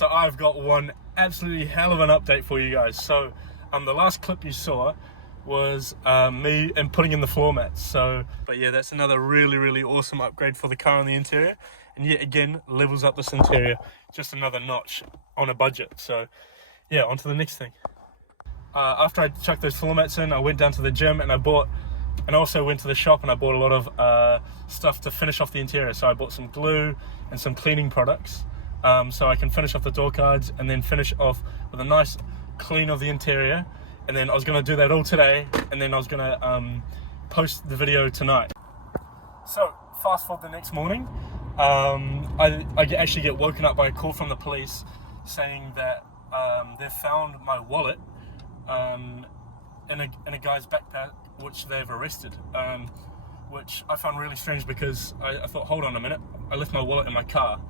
so I've got one absolutely hell of an update for you guys. So the last clip you saw was me and putting in the floor mats. So, but yeah, that's another really awesome upgrade for the car on the interior, and yet again levels up this interior just another notch on a budget. So yeah, on to the next thing. After I chucked those floor mats in, I went down to the gym and I also went to the shop and I bought a lot of stuff to finish off the interior. So I bought some glue and some cleaning products, so I can finish off the door cards and then finish off with a nice clean of the interior. And then I was going to do that all today, and then I was going to post the video tonight. So fast forward the next morning, I actually get woken up by a call from the police saying that they've found my wallet in a guy's backpack, which they've arrested, which I found really strange because I thought, hold on a minute, I left my wallet in my car.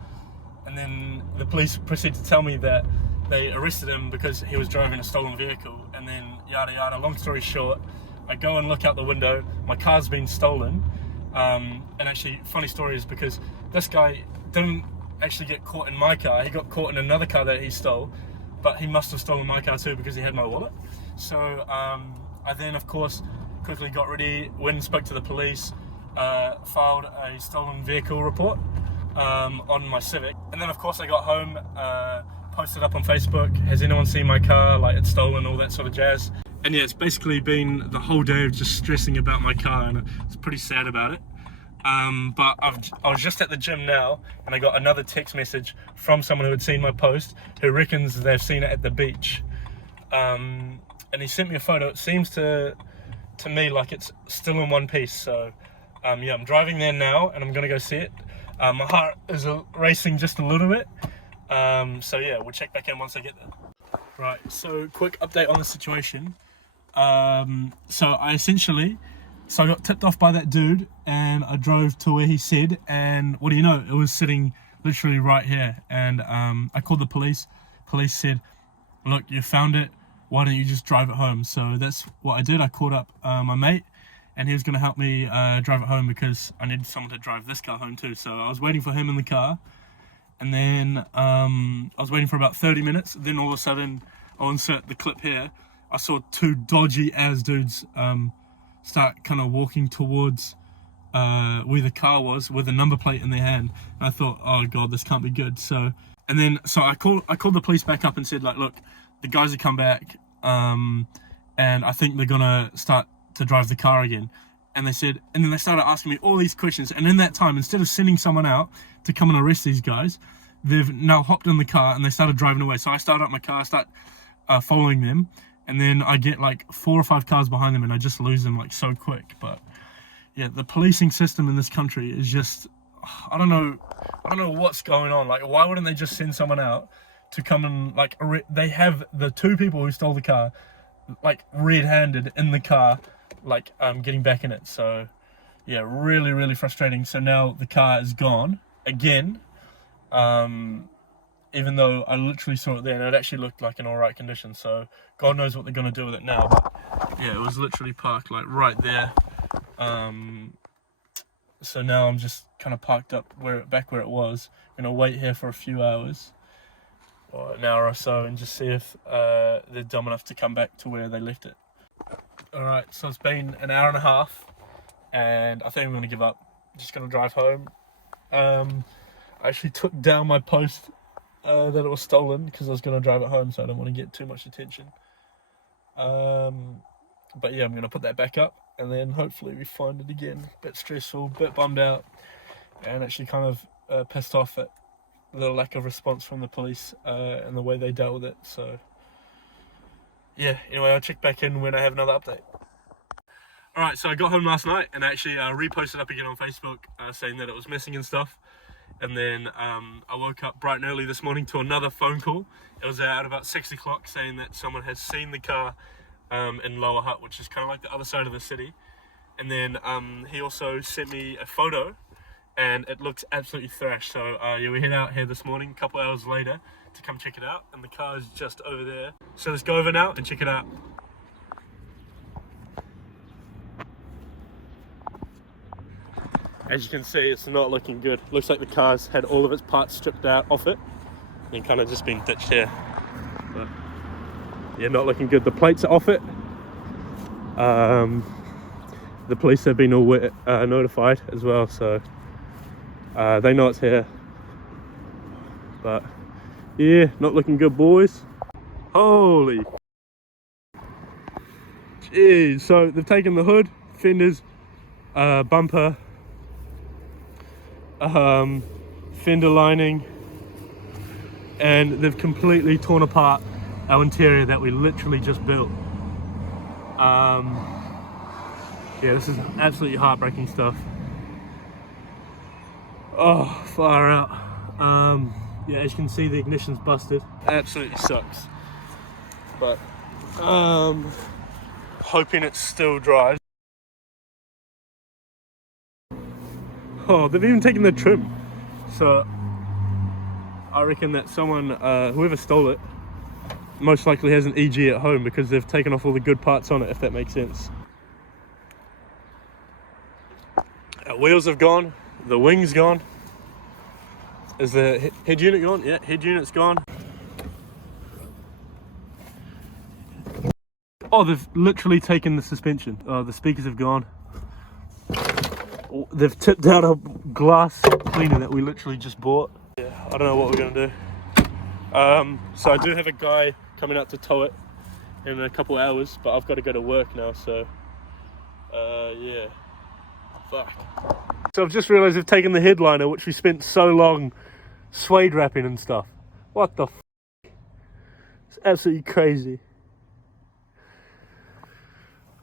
And then the police proceeded to tell me that they arrested him because he was driving a stolen vehicle, and then yada yada. Long story short, I go and look out the window, my car's been stolen, and actually funny story is because this guy didn't actually get caught in my car, he got caught in another car that he stole, but he must have stolen my car too because he had my wallet. So I then of course quickly got ready, went and spoke to the police, filed a stolen vehicle report on my Civic, and then of course I got home, posted up on Facebook, has anyone seen my car, like it's stolen, all that sort of jazz. And yeah, it's basically been the whole day of just stressing about my car, and it's pretty sad about it. But I was just at the gym now, and I got another text message from someone who had seen my post, who reckons they've seen it at the beach, and he sent me a photo. It seems to me like it's still in one piece. So yeah, I'm driving there now and I'm gonna go see it. My heart is racing just a little bit. So yeah, we'll check back in once I get there. Right, so quick update on the situation. So I got tipped off by that dude and I drove to where he said, and what do you know, it was sitting literally right here. And I called the police. Police said, look, you found it, why don't you just drive it home? So that's what I did. I called up my mate, and he was going to help me drive it home because I needed someone to drive this car home too. So I was waiting for him in the car, and then I was waiting for about 30 minutes. Then all of a sudden, I'll insert the clip here, I saw two dodgy ass dudes start kind of walking towards where the car was with a number plate in their hand. And I thought, oh god, this can't be good. So I called the police back up and said, like, look, the guys have come back, and I think they're gonna start to drive the car again. And then they started asking me all these questions, and in that time, instead of sending someone out to come and arrest these guys, they've now hopped in the car and they started driving away. So I started up my car, start following them, and then I get like 4 or 5 cars behind them and I just lose them like so quick. But yeah, the policing system in this country is just, I don't know what's going on. Like, why wouldn't they just send someone out to come and like, they have the 2 people who stole the car like red-handed in the car, like getting back in it. So yeah, really frustrating. So now the car is gone again, even though I literally saw it there and it actually looked like in alright condition. So God knows what they're gonna do with it now. But yeah, it was literally parked like right there. So now I'm just kind of parked up back where it was. I'm gonna wait here for a few hours, or an hour or so, and just see if they're dumb enough to come back to where they left it. Alright, so it's been an hour and a half, and I think I'm gonna give up. I'm just gonna drive home. I actually took down my post that it was stolen because I was gonna drive it home, so I don't want to get too much attention. But yeah, I'm gonna put that back up, and then hopefully we find it again. Bit stressful, bit bummed out, and actually kind of pissed off at the lack of response from the police and the way they dealt with it. So yeah, anyway, I'll check back in when I have another update. Alright, so I got home last night and actually reposted up again on Facebook saying that it was missing and stuff. And then I woke up bright and early this morning to another phone call. It was at about 6 o'clock saying that someone had seen the car in Lower Hutt, which is kind of like the other side of the city. And then he also sent me a photo, and it looks absolutely thrashed. So yeah, we head out here this morning, a couple hours later, to come check it out, and the car is just over there. So let's go over now and check it out. As you can see, it's not looking good. Looks like the car's had all of its parts stripped out off it. and kind of just been ditched here. But yeah, not looking good. The plates are off it. The police have been all notified as well, so they know it's here. But yeah, not looking good, boys. Holy jeez. So they've taken the hood, fenders, bumper, fender lining, and they've completely torn apart our interior that we literally just built. Yeah, this is absolutely heartbreaking stuff. Oh, far out. Yeah, as you can see, the ignition's busted. Absolutely sucks. But hoping it still drives. Oh, they've even taken the trim. So I reckon that someone, whoever stole it, most likely has an EG at home because they've taken off all the good parts on it, if that makes sense. Our wheels have gone, the wing's gone. Is the head unit gone? Yeah, head unit's gone. Oh, they've literally taken the suspension. Oh, the speakers have gone. They've tipped out a glass cleaner that we literally just bought. Yeah, I don't know what we're gonna do. So I do have a guy coming out to tow it in a couple hours, but I've got to go to work now, so yeah, fuck. So I've just realised they've taken the headliner, which we spent so long suede wrapping and stuff. What the f***? It's absolutely crazy.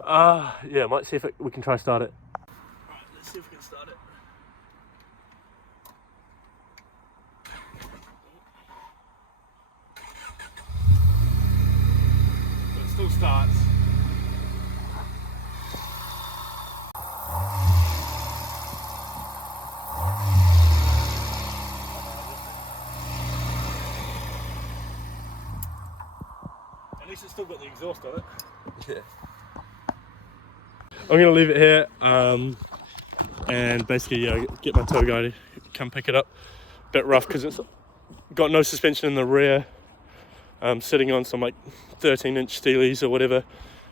Yeah, might see if we can try start it. Alright, let's see if we can start it. But it still starts. At least it's still got the exhaust on it. Yeah. I'm going to leave it here and basically get my tow guy to come pick it up. Bit rough because it's got no suspension in the rear, sitting on some like 13-inch steelies or whatever.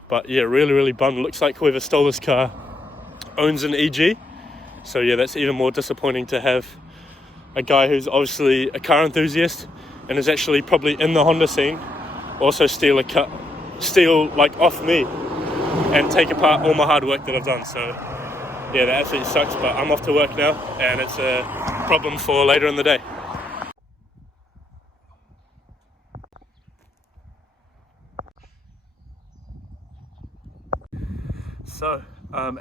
But yeah, really bummed. Looks like whoever stole this car owns an EG. So yeah, that's even more disappointing to have a guy who's obviously a car enthusiast and is actually probably in the Honda scene also steal like off me and take apart all my hard work that I've done. So yeah, that absolutely sucks, but I'm off to work now and it's a problem for later in the day. So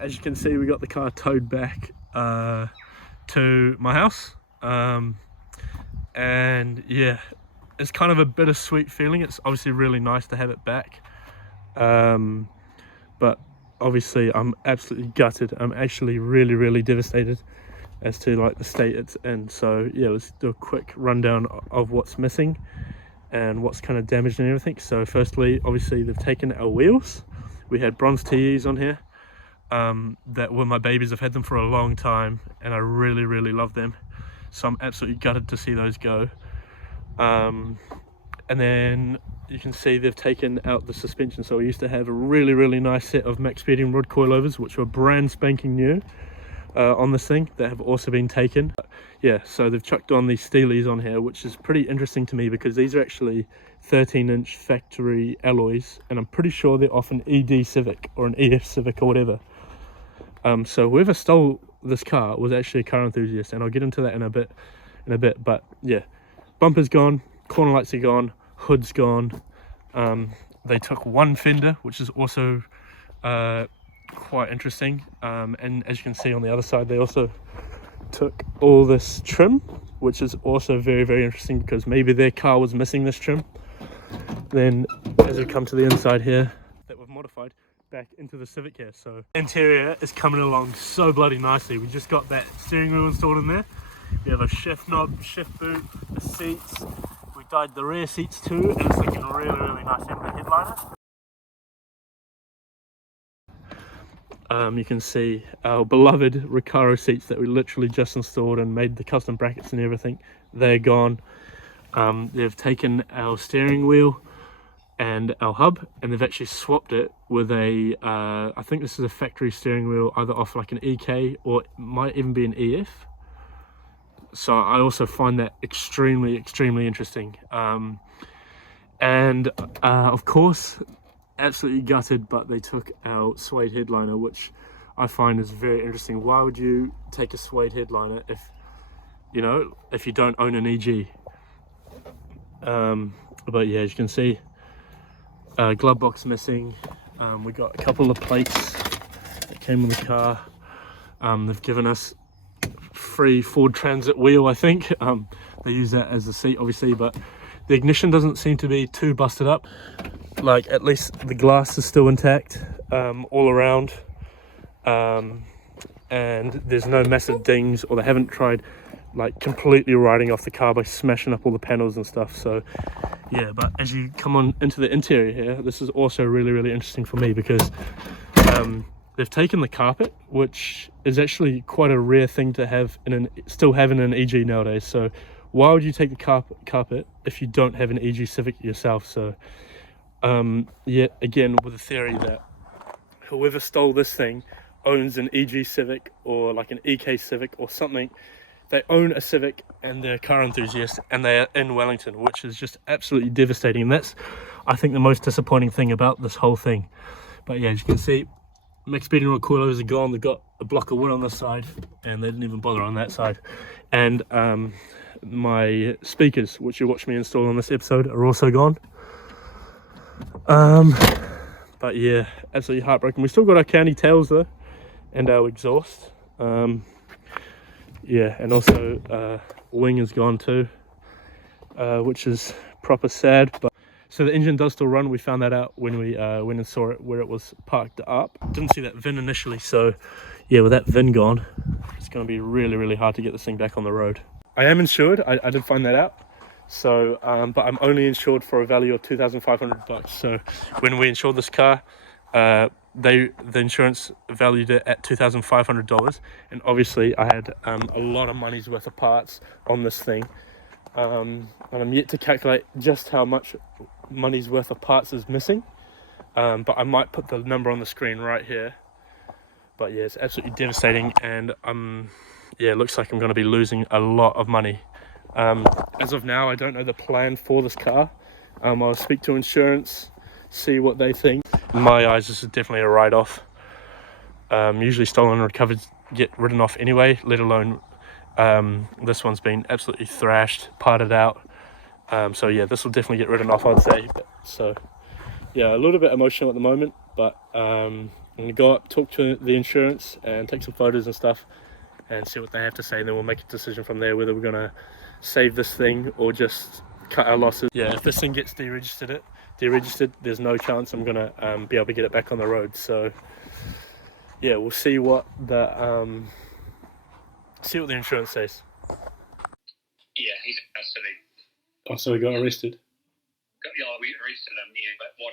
as you can see, we got the car towed back to my house, and yeah, it's kind of a bittersweet feeling. It's obviously really nice to have it back, but obviously I'm absolutely gutted. I'm actually really devastated as to like the state it's in. So yeah, let's do a quick rundown of what's missing and what's kind of damaged and everything. So firstly, obviously they've taken our wheels. We had bronze TEs on here that were my babies. I've had them for a long time and I really love them, so I'm absolutely gutted to see those go. And then you can see they've taken out the suspension. So we used to have a really nice set of max speeding rod coilovers, which were brand spanking new on this thing, that have also been taken. Yeah, so they've chucked on these steelies on here, which is pretty interesting to me because these are actually 13-inch factory alloys, and I'm pretty sure they're off an ED Civic or an EF Civic or whatever. So whoever stole this car was actually a car enthusiast, and I'll get into that in a bit. But yeah, bumper's gone, corner lights are gone, hood's gone. They took one fender, which is also quite interesting, and as you can see on the other side, they also took all this trim, which is also very interesting because maybe their car was missing this trim. Then as we come to the inside here, that we've modified back into the Civic here, so interior is coming along so bloody nicely. We just got that steering wheel installed in there. We have a shift knob, shift boot, the seats. We dyed the rear seats too, and it's looking really nice in the headliner. You can see our beloved Recaro seats that we literally just installed and made the custom brackets and everything. They're gone. They've taken our steering wheel and our hub, and they've actually swapped it with a I think this is a factory steering wheel, either off like an EK or it might even be an EF. So I also find that extremely interesting. And of course, absolutely gutted, but they took our suede headliner, which I find is very interesting. Why would you take a suede headliner if you don't own an EG? But yeah, as you can see, glove box missing. We got a couple of plates that came with the car. They've given us free Ford Transit wheel, I think. They use that as the seat, obviously, but the ignition doesn't seem to be too busted up. Like, at least the glass is still intact all around, and there's no massive dings, or they haven't tried like completely riding off the car by smashing up all the panels and stuff. So yeah, but as you come on into the interior here, this is also really interesting for me, because they've taken the carpet, which is actually quite a rare thing to have still have in an EG nowadays. So why would you take the carpet if you don't have an EG Civic yourself? So yeah, again, with the theory that whoever stole this thing owns an EG Civic or like an EK Civic or something. They own a Civic and they're a car enthusiast, and they are in Wellington, which is just absolutely devastating. And that's, I think, the most disappointing thing about this whole thing. But yeah, as you can see, max speed and recoilers are gone. They've got a block of wood on this side, and they didn't even bother on that side. And my speakers, which you watched me install on this episode, are also gone. But yeah, absolutely heartbroken. We still got our county tails though, and our exhaust. Yeah, and also wing is gone too, which is proper sad. But so the engine does still run. We found that out when we went and saw it where it was parked up. Didn't see that VIN initially, so yeah, with that VIN gone, it's going to be really hard to get this thing back on the road. I am insured. I did find that out. So, but I'm only insured for a value of $2,500. So when we insured this car, the insurance valued it at $2,500, and obviously I had a lot of money's worth of parts on this thing, and I'm yet to calculate just how much money's worth of parts is missing, but I might put the number on the screen right here. But yeah, it's absolutely devastating, and yeah, it looks like I'm going to be losing a lot of money. As of now, I don't know the plan for this car. I'll speak to insurance, see what they think. In my eyes, this is definitely a write-off. Usually stolen and recovered get written off anyway, let alone this one's been absolutely thrashed, parted out. So yeah, this will definitely get written off, I'd say. So yeah, a little bit emotional at the moment, but I'm going to go up, talk to the insurance and take some photos and stuff and see what they have to say, and then we'll make a decision from there whether we're going to save this thing or just cut our losses. Yeah, if this thing gets deregistered, there's no chance I'm gonna be able to get it back on the road. So yeah, we'll see what the insurance says. Yeah, he's in custody. Oh, so he got arrested? Yeah, we arrested him. Yeah, but what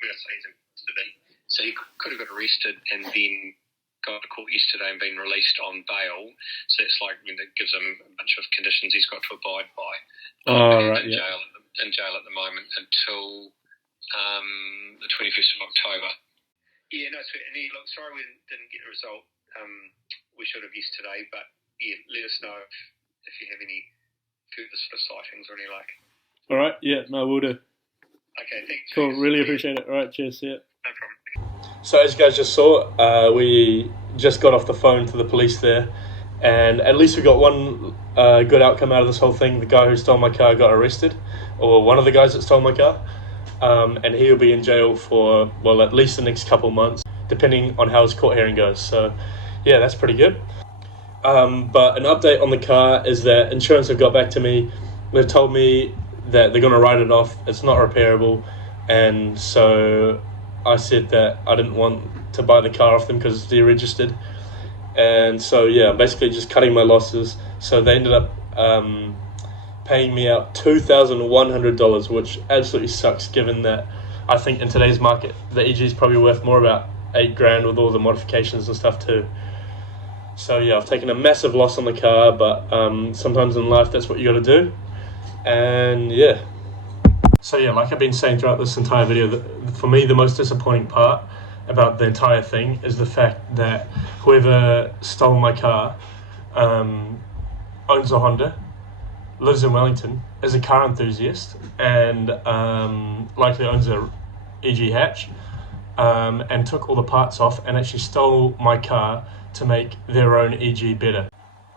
we are saying he's in custody. So he could have got arrested and then got to court yesterday and been released on bail. So it's like, it gives him a bunch of conditions he's got to abide by. Right, in jail at the moment until the 21st of October. Yeah, no, sweet. And look, sorry we didn't get a result. We should have yesterday, but yeah, let us know if you have any further sort of sightings or any like. All right, yeah, no, we'll do. Okay, thanks. Cool, really appreciate it. All right, cheers, see ya. No problem. So as you guys just saw, we just got off the phone to the police there, and at least we got one good outcome out of this whole thing. The guy who stole my car got arrested, or one of the guys that stole my car, and he'll be in jail for, well, at least the next couple months, depending on how his court hearing goes. So yeah, that's pretty good. But an update on the car is that insurance have got back to me. They've told me that they're going to write it off. It's not repairable, and so I said that I didn't want to buy the car off them because it's deregistered. And so yeah, I'm basically just cutting my losses. So they ended up paying me out $2,100, which absolutely sucks, given that I think in today's market the EG is probably worth more, about $8,000 with all the modifications and stuff too. So yeah, I've taken a massive loss on the car, but sometimes in life that's what you got to do. and yeah. So yeah, like I've been saying throughout this entire video, for me the most disappointing part about the entire thing is the fact that whoever stole my car owns a Honda, lives in Wellington, is a car enthusiast, and likely owns a EG hatch, and took all the parts off and actually stole my car to make their own EG better.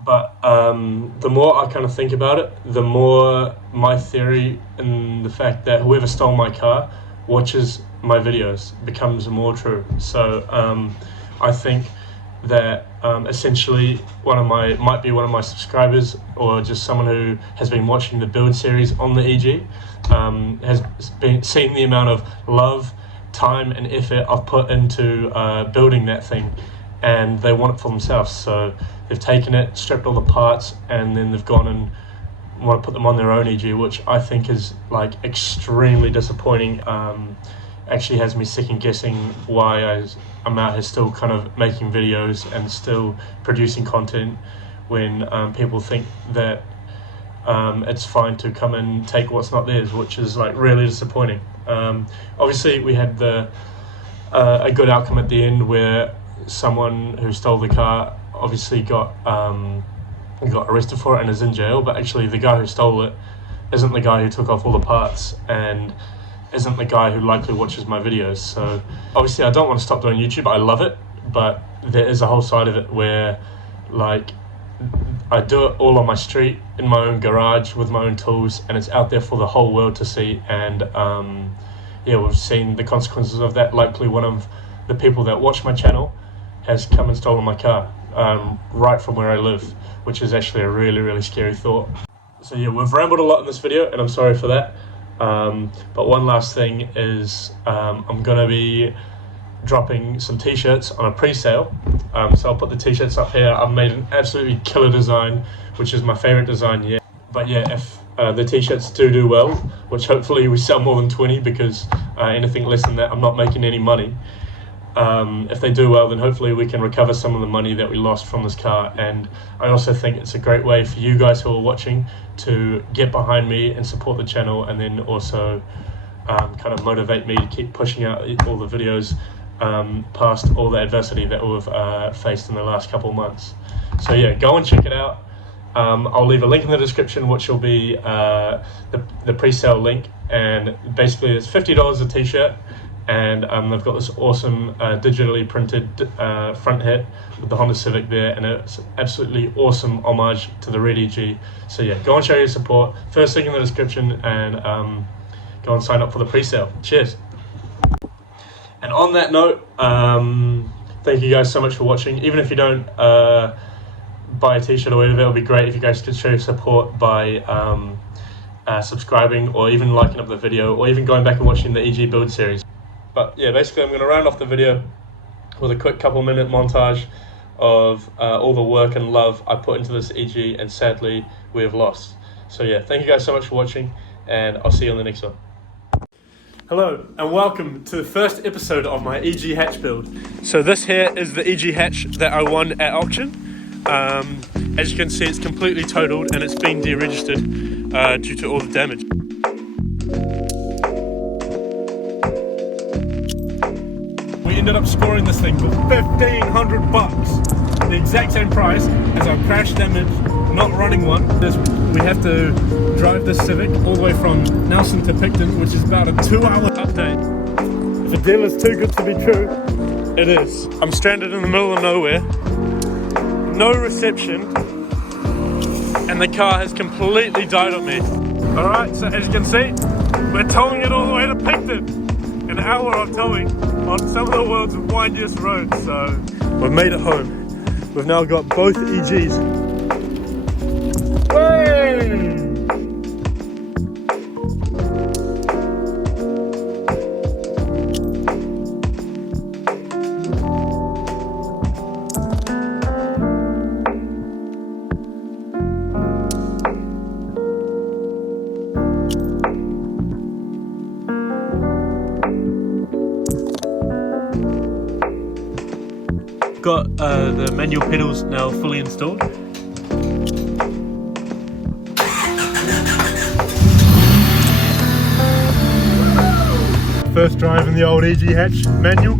But the more I kind of think about it, the more my theory and the fact that whoever stole my car watches my videos becomes more true. So I think that essentially might be one of my subscribers, or just someone who has been watching the build series on the EG, has been seeing the amount of love, time and effort I've put into building that thing, and they want it for themselves. So they've taken it, stripped all the parts, and then they've gone and want to put them on their own EG, which I think is like extremely disappointing. Actually has me second guessing why I'm out here still kind of making videos and still producing content when people think that it's fine to come and take what's not theirs, which is like really disappointing. Obviously we had a good outcome at the end where someone who stole the car obviously got arrested for it and is in jail, but actually the guy who stole it isn't the guy who took off all the parts, and isn't the guy who likely watches my videos. So obviously I don't want to stop doing YouTube. I love it, but there is a whole side of it where like I do it all on my street in my own garage with my own tools, and it's out there for the whole world to see. And yeah, we've seen the consequences of that. Likely one of the people that watch my channel has come and stolen my car right from where I live, which is actually a really, really scary thought. So yeah, we've rambled a lot in this video, and I'm sorry for that. But one last thing is I'm going to be dropping some t-shirts on a pre-sale. So I'll put the t-shirts up here. I've made an absolutely killer design, which is my favorite design yet. But yeah, if the t-shirts do well, which hopefully we sell more than 20, because anything less than that I'm not making any money. If they do well, then hopefully we can recover some of the money that we lost from this car. And I also think it's a great way for you guys who are watching to get behind me and support the channel, and then also kind of motivate me to keep pushing out all the videos past all the adversity that we've faced in the last couple of months. So yeah, go and check it out. I'll leave a link in the description, which will be the pre-sale link, and basically it's $50 a t-shirt. And they've got this awesome digitally printed front hit with the Honda Civic there, and it's absolutely awesome homage to the Red EG. So yeah, go and show your support. First link in the description, and go and sign up for the pre-sale. Cheers. And on that note, thank you guys so much for watching. Even if you don't buy a t-shirt or whatever, it would be great if you guys could show your support by subscribing, or even liking up the video, or even going back and watching the EG build series. But yeah, basically I'm going to round off the video with a quick couple-minute montage of all the work and love I put into this EG, and sadly we have lost. So yeah, thank you guys so much for watching, and I'll see you on the next one. Hello and welcome to the first episode of my EG hatch build. So this here is the EG hatch that I won at auction. As you can see, it's completely totaled and it's been deregistered due to all the damage. We ended up scoring this thing for $1,500, the exact same price as our crash damage not running one. We have to drive this Civic all the way from Nelson to Picton, which is about a 2-hour update. If a deal is too good to be true, it is. I'm stranded in the middle of nowhere, no reception, and the car has completely died on me. Alright, so as you can see, we're towing it all the way to Picton. An hour of towing on some of the world's windiest roads. So we've made it home. We've now got both EGs. Hey! Got the manual pedals now fully installed. First drive in the old EG hatch manual.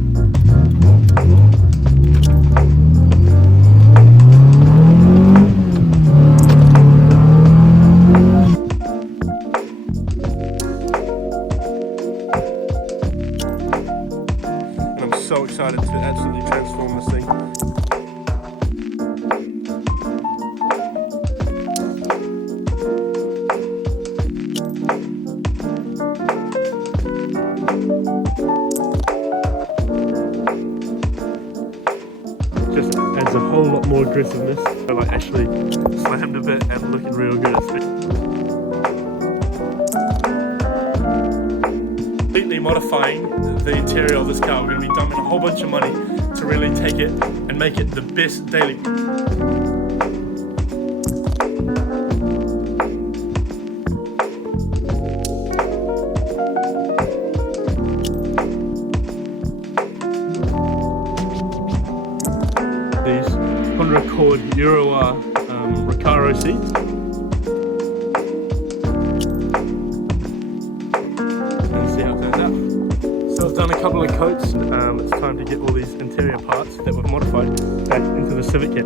And I'm so excited to absolutely transform this thing. Just adds a whole lot more aggressiveness. I like actually slammed a bit and looking real good. Completely modifying the interior of this car. We're going to be dumping a whole bunch of money to really take it and make it the best daily. These Honda Accord Euro Recaro seats. And see how it turns out. So I've done a couple of coats. It's time to get all these interior parts that we've modified back into the Civic kit.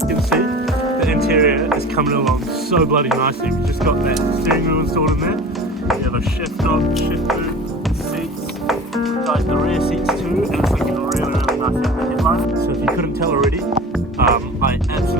You can see the interior is coming along so bloody nicely. We've just got that steering wheel installed in there. You have a shift knob, shift boot, seats. We've got the rear seats too, and it's looking really nice in the headline. So if you couldn't tell already, I absolutely